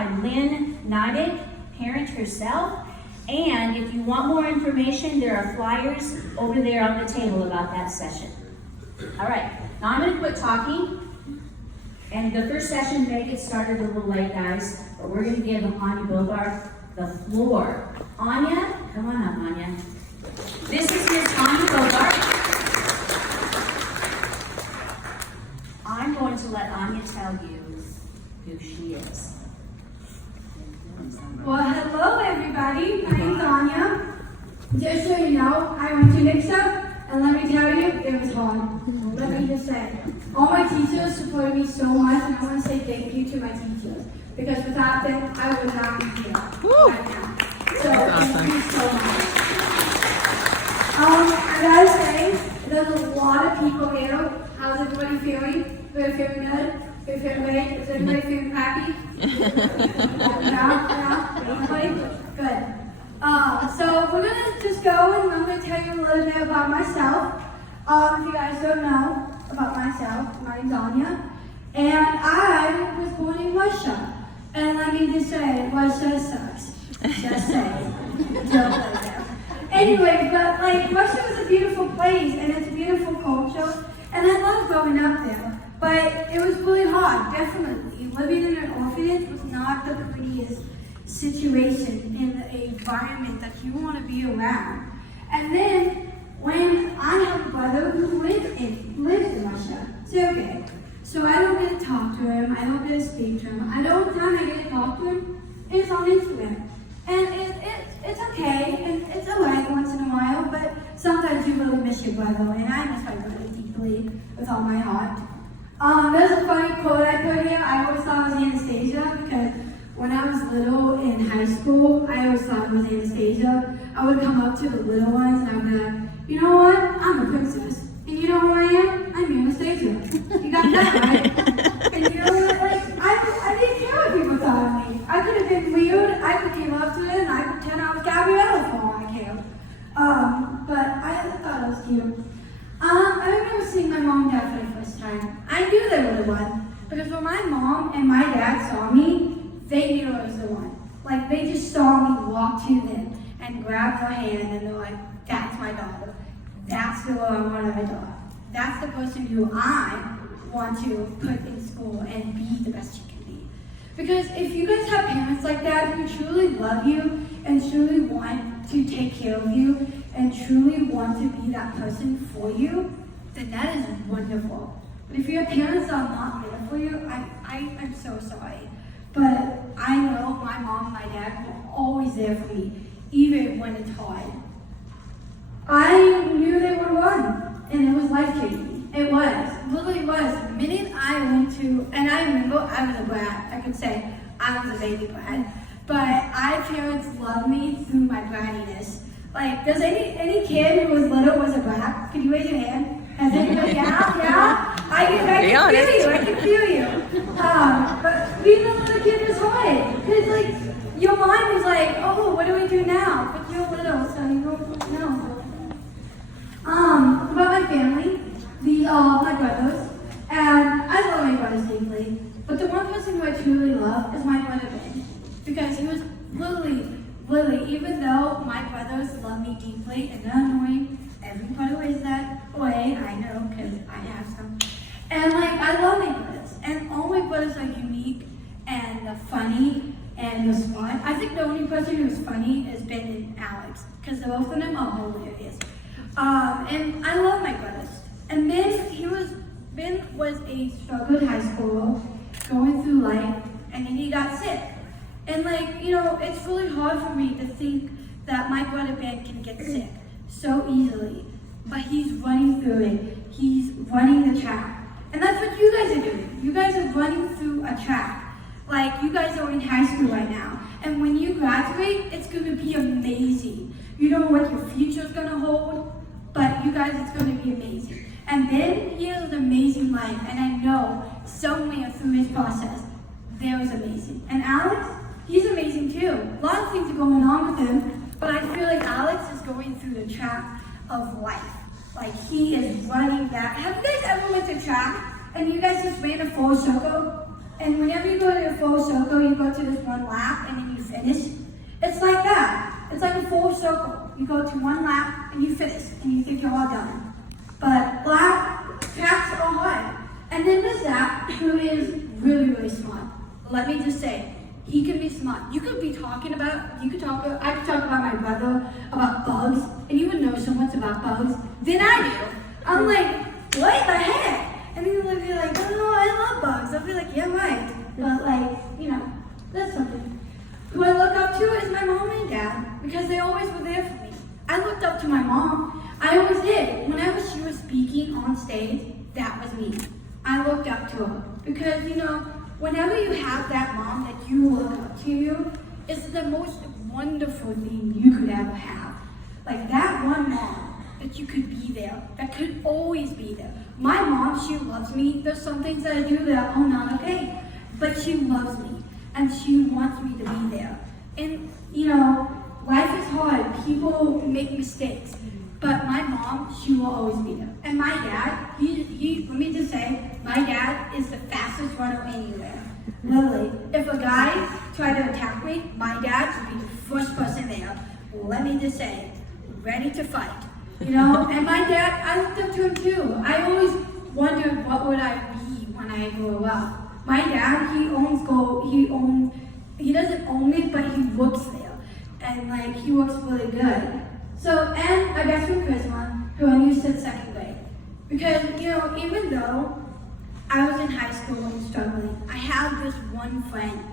by Lynn Neidig, parent herself. And if you want more information, there are flyers over there on the table about that session. All right, now I'm going to quit talking. And the first session may get started a little late, guys, but we're going to give Annya Bogart the floor. Annya, come on up, Annya. This is Miss Annya Bogart. I'm going to let Annya tell you who she is. Well, hello everybody. My name's Annya. Just so you know, I went to NICSA, and let me tell you, it was hard. Let me just say, all my teachers supported me so much, and I want to say thank you to my teachers, because without them, I would not be here right now. So thank you so much. I gotta say, there's a lot of people here. How's everybody feeling? Everybody feeling good? Everybody feeling great? Is everybody feeling happy? Yeah, everybody? Good. So we're gonna just go, and I'm gonna tell you a little bit about myself. If you guys don't know about myself, my name's Annya, and I was born in Russia. And let me just say, Russia sucks. Just saying. Don't like that. Anyway, but like Russia was a beautiful place, and it's a beautiful culture, and I love growing up there. But it was really hard, definitely. Living in an orphanage was not the prettiest situation in the environment that you want to be around. And then when I have a brother who lives in Russia, so I don't get to talk to him, I don't get to speak to him. The only time I get to talk to him is on Instagram. And it's okay, and it's alright once in a while, but sometimes you really miss your brother, and I miss my brother deeply with all my heart. There's a funny quote I put here. I always thought it was Anastasia, because when I was little in high school, I always thought it was Anastasia. I would come up to the little ones and I would be like, you know what? I'm a princess. And you know who I am? I'm Anastasia. You got that, right? And you know what? Like, I didn't care what people thought of me. I could have been weird. I could came up to it and I could pretend I was Gabriella for all I care. But I thought it was cute. I remember seeing my mom and dad for the first time. I knew they were the one. Because when my mom and my dad saw me, they knew I was the one. Like, they just saw me walk to them and grab her hand, and they're like, that's my daughter. That's the one I want to adopt. That's the person who I want to put in school and be the best she can be. Because if you guys have parents like that who truly love you and truly want to take care of you and truly want to be that person for you, then that is wonderful. But if your parents are not there for you, I'm so sorry. But I know my mom and my dad were always there for me, even when it's hard. I knew they were one, and it was life-changing. It was, literally was. The minute I went to, and I remember I was a brat. I could say I was a baby brat. But my parents loved me through my brattiness. Like, does any kid who was little was a brat? Can you raise your hand? Has anybody? Yeah? I can feel you. But being a little kid was hard. Because, like, your mind was like, oh, what do we do now? But you're little, so you don't know. About my family, these are my brothers. And I love my brothers deeply. But the one person who I truly love is my brother Ben. Because he was literally, even though my brothers love me deeply and they're annoying, everybody is that way, I know, because I have some. And like, I love my brothers. And all my brothers are unique and funny and they're smart. I think the only person who's funny is Ben and Alex, because both of them are hilarious. And I love my brothers. And Ben was a struggling high schooler, going through life, and then he got sick. And like, you know, it's really hard for me to think that my brother Ben can get sick so easily. But he's running through it. He's running the track. And that's what you guys are doing. You guys are running through a track. Like, you guys are in high school right now. And when you graduate, it's going to be amazing. You don't know what your future is going to hold, but you guys, it's going to be amazing. And Ben, he has an amazing life. And I know somewhere through his process, there was amazing. And Alex, he's amazing too. A lot of things are going on with him, but I feel like Alex is going through the track of life. Like, he is running that. Have you guys ever went to track and you guys just ran a full circle? And whenever you go to a full circle, you go to this one lap and then you finish. It's like that. It's like a full circle. You go to one lap and you finish and you think you're all done. But tracks are hard. And then there's Zach, who is really, really smart. Let me just say, he can be smart. I could talk about my brother, about bugs, and you would know so much about bugs than I do. I'm like, what the heck? And he would be like, oh, I love bugs. I'll be like, yeah, right. But that's something. Who I look up to is my mom and dad, because they always were there for me. I looked up to my mom. I always did. Whenever she was speaking on stage, that was me. I looked up to her. Because, whenever you have that mom that you look up to you, it's the most wonderful thing you could ever have. Like that one mom that you could be there, that could always be there. My mom, she loves me. There's some things that I do that are not okay, but she loves me and she wants me to be there. And life is hard. People make mistakes, but my mom, she will always be there. And my dad, let me just say, my dad is the fastest runner anywhere. Literally, if a guy tried to attack me, my dad would be the first person there. Let me just say, ready to fight. And my dad, I looked up to him too. I always wondered what would I be when I grew up. My dad, he doesn't own it, but he works there. And he works really good. So, and my best friend Chrisma, who I knew since second grade. Because, even though I was in high school and struggling, I have this one friend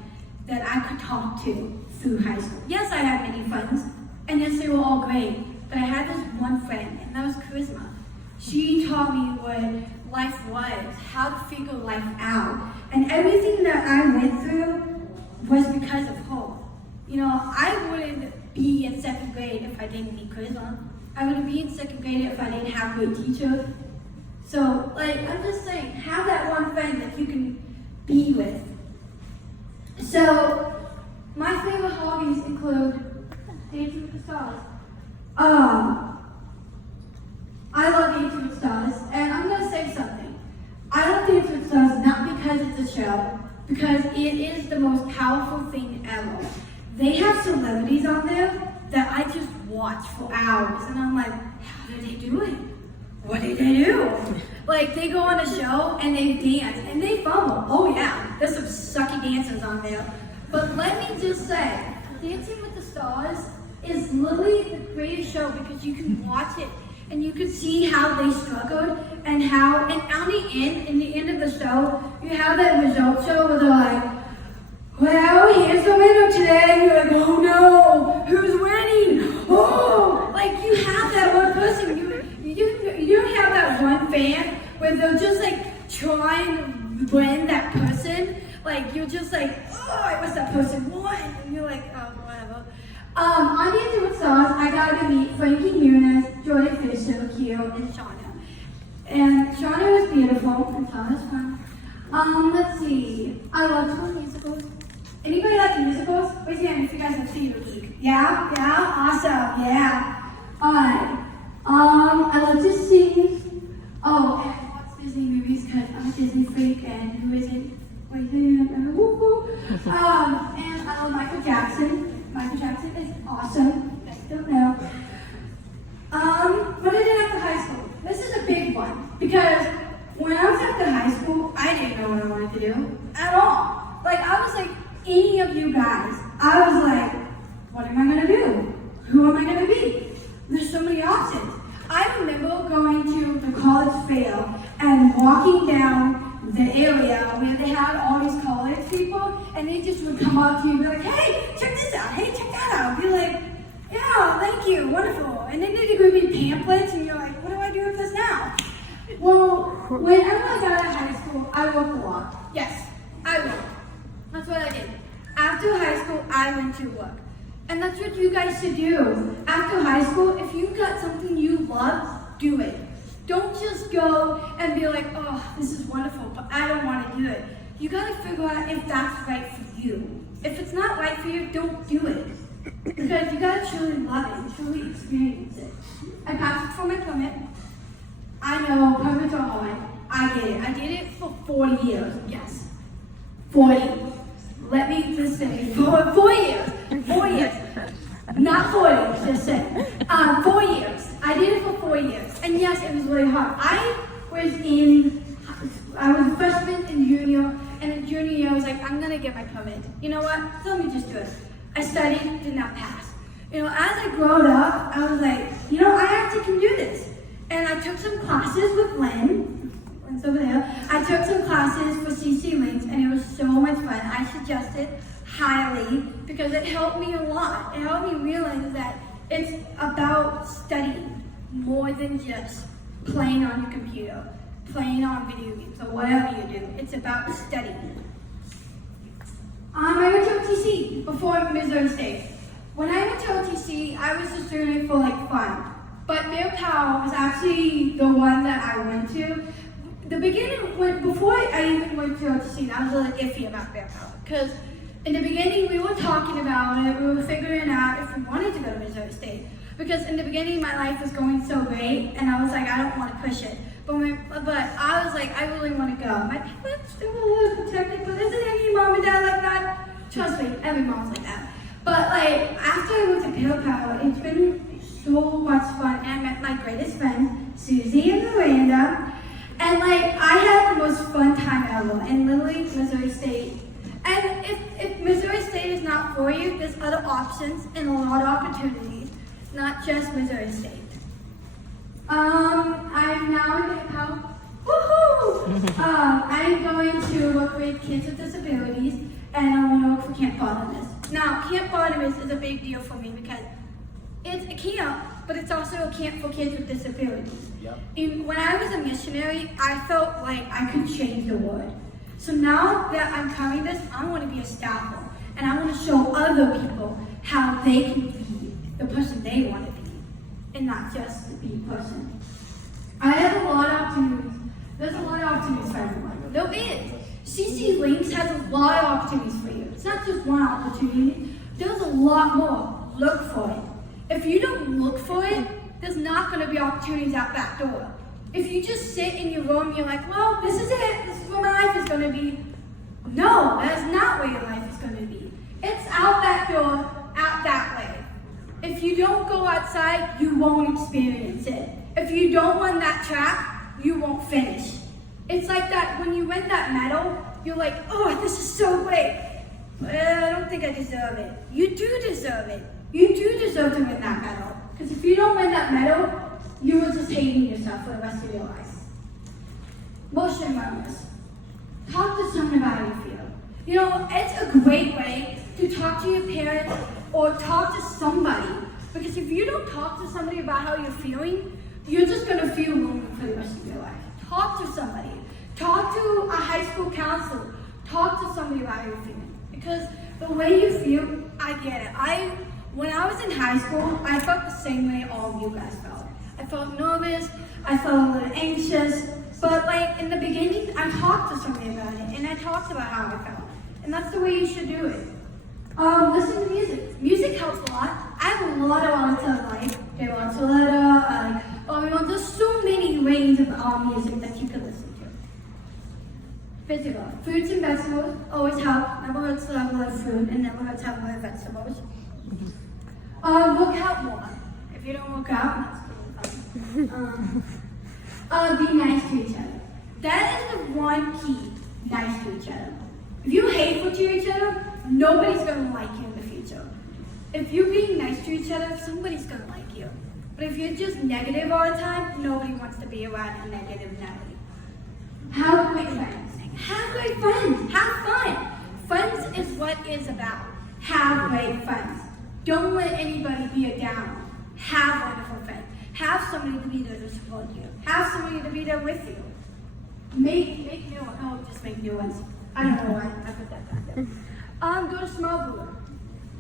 that I could talk to through high school. Yes, I had many friends, and yes, they were all great. But I had this one friend, and that was Charisma. She taught me what life was, how to figure life out. And everything that I went through was because of her. I wouldn't be in second grade if I didn't meet Charisma. I wouldn't be in second grade if I didn't have good teachers. So, I'm just saying, have that one friend that you can be with. So, my favorite hobbies include dancing with the stars. I love Dancing with Stars, and I'm going to say something. I love Dancing with Stars not because it's a show, because it is the most powerful thing ever. They have celebrities on there that I just watch for hours, and I'm like, how do they do it? What do they do? They go on a show, and they dance, and they fumble. Oh yeah, there's some sucky dancers on there. But let me just say, Dancing with the Stars is literally the greatest show because you can watch it and you can see how they struggled and in the end of the show, you have that result show where they're like, well, here's the winner today. And you're like, oh no, who's winning? Oh, you have that one person. You don't have that one fan where they're just trying to win that person. You're just oh, I wish that person won. And you're like, oh, whatever. On Dancing with Stars, I got to meet Frankie Muniz, Jordan Fisher, Keo, and Shauna. And Shauna was beautiful, and Shauna's fun. Let's see. I love to go musicals. Anybody like musicals? Raise your hand if you guys have seen a week. Yeah? Yeah? Awesome. Yeah. Alright. I love to sing. Oh, and I watch Disney movies because I'm a Disney freak, and who isn't? Wait, woo-hoo. And I love Michael Jackson. Michael Jackson is awesome. You guys don't know. What I did after high school. This is a big one because when I was after high school, I didn't know what I wanted to do at all. I was like any of you guys. I was like, what am I gonna do? Who am I gonna be? There's so many options. I remember going to the college fair and walking down the area where they had all these college people, and they just would come up to you and be like, hey, check this out, hey, check that out. Be like, yeah, thank you, wonderful. And then they'd give me pamphlets, and you're like, what do I do with this now? Well, whenever I got out of high school, I worked a lot. Yes, I worked. That's what I did. After high school, I went to work. And that's what you guys should do. After high school, if you've got something you love, do it. Don't just go and be like, oh, this is wonderful, but I don't want to do it. You got to figure out if that's right for you. If it's not right for you, don't do it. Because you got to truly love it and truly experience it. I passed for my permit. I know permits are hard. I get it. I did it for 40 years. Yes. 40. Let me just say, 4 years. 4 years. Not 40, just say. 4 years. I did it for 4 years. And yes, it was really hard. I was a freshman and junior, and in junior year I was like, I'm gonna get my permit. You know what? So let me just do it. I studied, did not pass. You know, as I grew up, I was like, you know, I actually can do this. And I took some classes with Lynn. Lynn's over there. I took some classes for CC Links, and it was so much fun. I suggest it highly because it helped me a lot. It helped me realize that it's about studying more than just playing on your computer, playing on video games, or whatever you do. It's about studying. I went to OTC before Missouri State. When I went to OTC, I was just doing it for like fun. But Bear Powell was actually the one that I went to. The beginning, before I even went to OTC, I was a little iffy about Bear Powell. Because in the beginning, we were talking about it, we were figuring out if we wanted to go to Missouri State. Because in the beginning, my life was going so great, and I was like, I don't want to push it. But I was like, I really want to go. My parents, they were a little protective, but isn't any mom and dad like that? Trust me, every mom's like that. But like, after I went to Bear Powell, it's been so much fun, and I met my greatest friends, Susie and Miranda, and like I had the most fun time ever, and literally Missouri State. And if Missouri State is not for you, there's other options and a lot of opportunities, not just Missouri State. I'm now in Bear Powell. Woohoo! I'm going to work with kids with disabilities, and I want to work for Camp Artemis. Now, Camp Artemis is a big deal for me because it's a camp, but it's also a camp for kids with disabilities. Yep. And when I was a missionary, I felt like I could change the world. So now that I'm covering this, I want to be a staffer, and I want to show other people how they can be the person they want to be, and not just the person. I have a lot of opportunities. There's a lot of opportunities for everyone. There is. CC Links has a lot of opportunities for you. It's not just one opportunity. There's a lot more. Look for it. If you don't look for it, there's not going to be opportunities out that door. If you just sit in your room, you're like, well, this is it. This is where my life is going to be. No, that is not where your life is going to be. It's out that door, out that way. If you don't go outside, you won't experience it. If you don't run that track, you won't finish. It's like that when you win that medal, you're like, oh, this is so great. But I don't think I deserve it. You do deserve it. You do deserve to win that medal. Because if you don't win that medal, you will just hating yourself for the rest of your life. Motion learners. Talk to someone about how you feel. You know, it's a great way to talk to your parents or talk to somebody. Because if you don't talk to somebody about how you're feeling, you're just going to feel lonely for the rest of your life. Talk to somebody. Talk to a high school counselor. Talk to somebody about how you're feeling. Because the way you feel, I get it. When I was in high school, I felt the same way all of you guys felt. I felt nervous. I felt a little anxious. But like in the beginning, I talked to somebody about it, and I talked about how I felt. And that's the way you should do it. Listen to music. Music helps a lot. I have a lot of artists I like. There are there's so many range of music that you can listen to. Physical. Fruits and vegetables always help. Never hurts to have a lot of fruit, and never hurts to have a lot of vegetables. Work out more. If you don't work out, that's really fun. Be nice to each other. That is the one key. Nice to each other. If you hateful to each other, nobody's going to like you in the future. If you're being nice to each other, somebody's going to like you. But if you're just negative all the time, nobody wants to be around a negative Nelly. Have great friends. Have great friends. Have fun. Fun is what it's about. Have great friends. Don't let anybody be a downer. Have wonderful friends. Have somebody to be there to support you. Have somebody to be there with you. Make new ones. Oh, just make new ones. I don't know why I put that back there. Go to small group.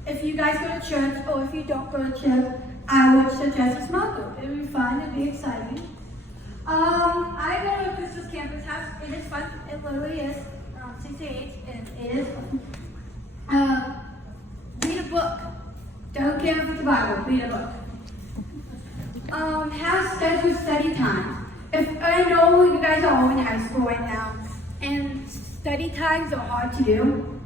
If you guys go to church, or if you don't go to church, I would suggest a small group. It would be fun. It would be exciting. I go to a Christmas campus house. It is fun. It literally is. CCH. It is fun. Read a book. Don't care if it's a Bible. Read a book. Have scheduled study time. If I know you guys are all in high school right now, and study times are hard to do.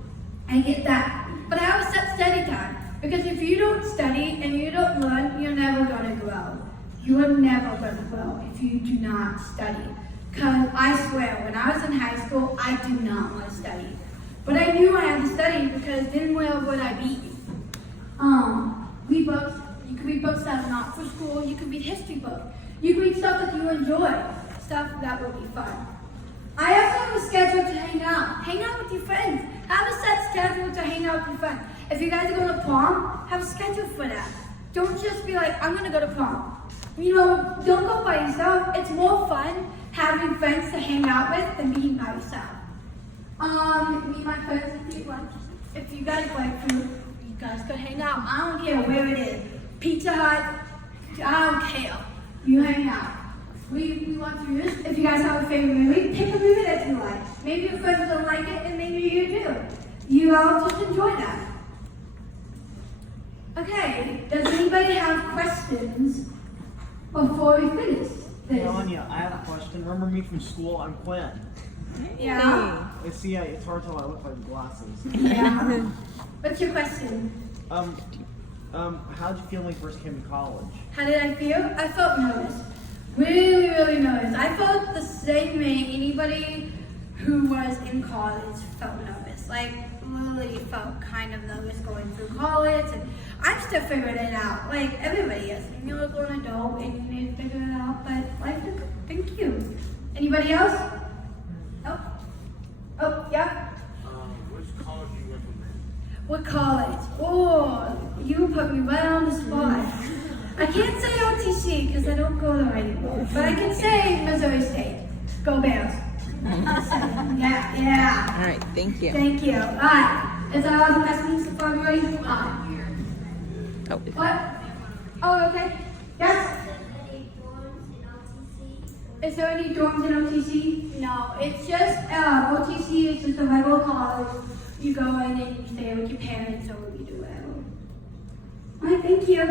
I get that. But I always set study time. Because if you don't study and you don't learn, you're never going to grow. You are never going to grow if you do not study. Because I swear, when I was in high school, I did not want to study. But I knew I had to study because then where would I be? Read books. You can read books that are not for school. You can read history books. You can read stuff that you enjoy. Stuff that will be fun. I also have a schedule to hang out. Hang out with your friends. Have a set schedule to hang out with your friends. If you guys are going to prom, have a schedule for that. Don't just be like, I'm going to go to prom. You know, don't go by yourself. It's more fun having friends to hang out with than being by yourself. Me and my friends, if you guys like food, you guys could hang out. I don't care where it is. Pizza Hut, I don't care. You hang out. We want to use, if you guys have a favorite movie, pick a movie that you like. Maybe your friends don't like it, and maybe you do. You all just enjoy that. Okay, does anybody have questions before we finish this? Annya, I have a question. Remember me from school? I'm Quinn. Yeah. See, it's hard to tell I look like glasses. Yeah. What's your question? How'd you feel when you first came to college? How did I feel? I felt nervous. Really, really nervous. I felt the same way anybody who was in college felt nervous. Like, literally felt kind of nervous going through college. And I'm still figuring it out. Like, everybody is. And you're an adult and you need to figure it out. But life is good. Thank you. Anybody else? Oh, yeah? Which college do you recommend? What college? Oh, you put me right on the spot. I can't say OTC because I don't go there anymore. But I can say Missouri State. Go Bears. Yeah. All right, thank you. Thank you. All right. Is that all the questions for everybody? Oh, What? Oh, okay. Yes? Is there any dorms in OTC? No, it's just, OTC is just a regular college. You go in and you stay with your parents or you do whatever. All right, thank you.